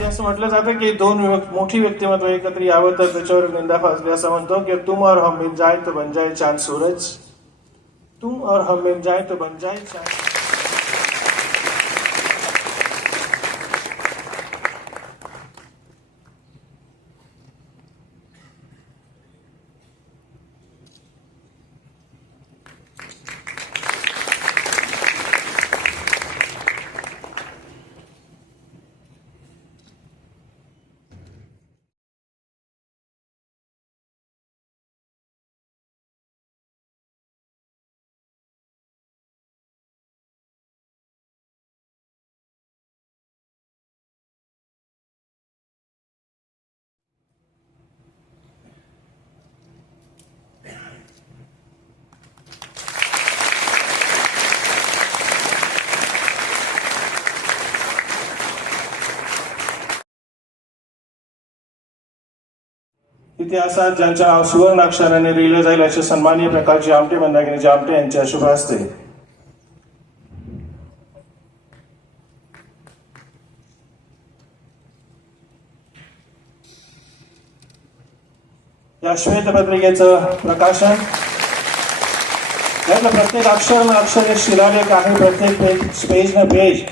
म्हटलं जातं की दोन मोठी व्यक्तिमत्व एकत्र यावं तर त्याच्यावर निंदा फासली. असं म्हणतो की तुम और हम मिल जाए तो बन जाए चांद सूरज. तुम और हम मिल जाए तो बन जाए चांद इतिहासात ज्यांच्या सुवर्ण अक्षराने लिहिलं जाईल असे सन्मानीय प्रकारची आमटे मंदागिनी आमटे यांच्या शुभ असते या श्वेतपत्रिकेचं प्रकाशन. यातलं प्रत्येक अक्षर अक्षर शिलालेख आहे प्रत्येक पेज पेज न पेज.